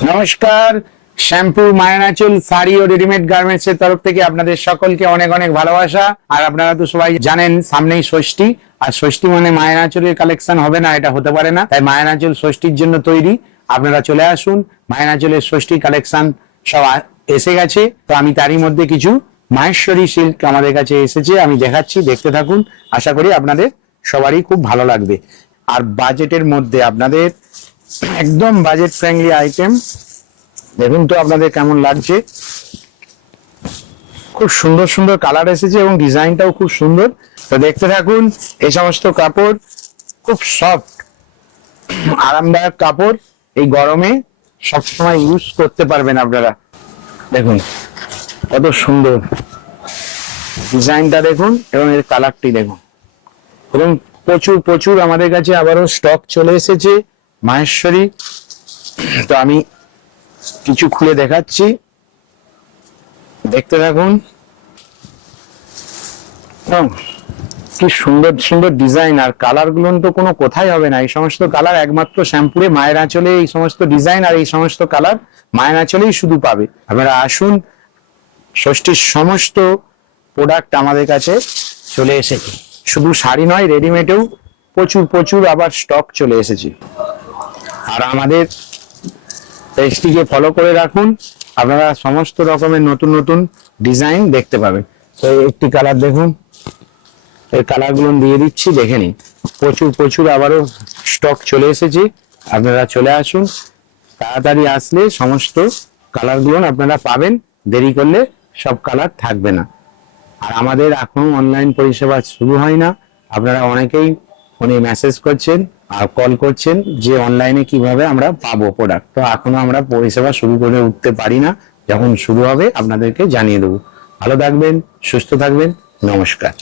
নমস্কার, শ্যাম্পু মায়ানাচল শাড়ি ও readymade garments এর তরফ থেকে আপনাদের সকলকে অনেক অনেক ভালোবাসা। আর আপনারা তো সবাই জানেন সামনেই ষষ্ঠী, আর ষষ্ঠী মানে মায়ানাচলের কালেকশন হবে না এটা হতে পারে না, তাই মায়ানাচল ষষ্ঠীর জন্য তৈরি। আপনারা চলে আসুন, মায়ানাচলের ষষ্ঠী কালেকশন সব এসে গেছে। তো আমি তারই মধ্যে কিছু মাহেশ্বরী সিল্ক আমাদের কাছে এসেছে, আমি দেখাচ্ছি, দেখতে থাকুন। আশা করি আপনাদের সবারই খুব ভালো লাগবে। আর বাজেটের মধ্যে আপনাদের একদম বাজেট ফ্রেন্ডলি আইটেম। দেখুন তো আপনাদের কেমন লাগছে। খুব সুন্দর সুন্দর কালার এসেছে এবং ডিজাইনটাও খুব সুন্দর। তো দেখতে থাকুন। এই সমস্ত কাপড় খুব সফট, আরামদায়ক কাপড়, এই গরমে সবসময় ইউজ করতে পারবেন আপনারা। দেখুন কত সুন্দর ডিজাইনটা, দেখুন এবং এর কালারটি দেখুন। এবং প্রচুর প্রচুর আমাদের কাছে আবারও স্টক চলে এসেছে মাহেশ্বরী। তো আমি কিছু খুলে দেখাচ্ছি, দেখতে থাকুন। কি সুন্দর সুন্দর ডিজাইন, আর কালার গুলো তো কোনো কোথায় হবে না। এই সমস্ত কালার একমাত্র শ্যাম্পুরে মায়ের আঁচলে, এই সমস্ত ডিজাইন আর এই সমস্ত কালার মায়ের আঁচলেই শুধু পাবে। আপনারা আসুন, ষষ্ঠীর সমস্ত প্রোডাক্ট আমাদের কাছে চলে এসেছে। শুধু শাড়ি নয়, রেডিমেডেও প্রচুর প্রচুর আবার স্টক চলে এসেছে। আর আমাদের পেজটিকে ফলো করে রাখুন, আপনারা সমস্ত রকমের নতুন নতুন ডিজাইন দেখতে পাবেন। তো একটি কালার দেখুন, এই কালারগুলো দিয়ে দিচ্ছি, দেখে নিন। প্রচুর প্রচুর আবারও স্টক চলে এসেছে। আপনারা চলে আসুন, তাড়াতাড়ি আসলে সমস্ত কালারগুলো আপনারা পাবেন। দেরি করলে সব কালার থাকবে না। আর আমাদের এখনো অনলাইন পরিষেবা শুরু হয় না। আপনারা অনেকেই ফোনে মেসেজ করছেন আর কল করছেন যে অনলাইনে কিভাবে আমরা পাবো প্রোডাক্ট। তো এখনো আমরা পরিষেবা শুরু করে উঠতে পারি না। যখন শুরু হবে আপনাদেরকে জানিয়ে দেবো। ভালো থাকবেন, সুস্থ থাকবেন, নমস্কার।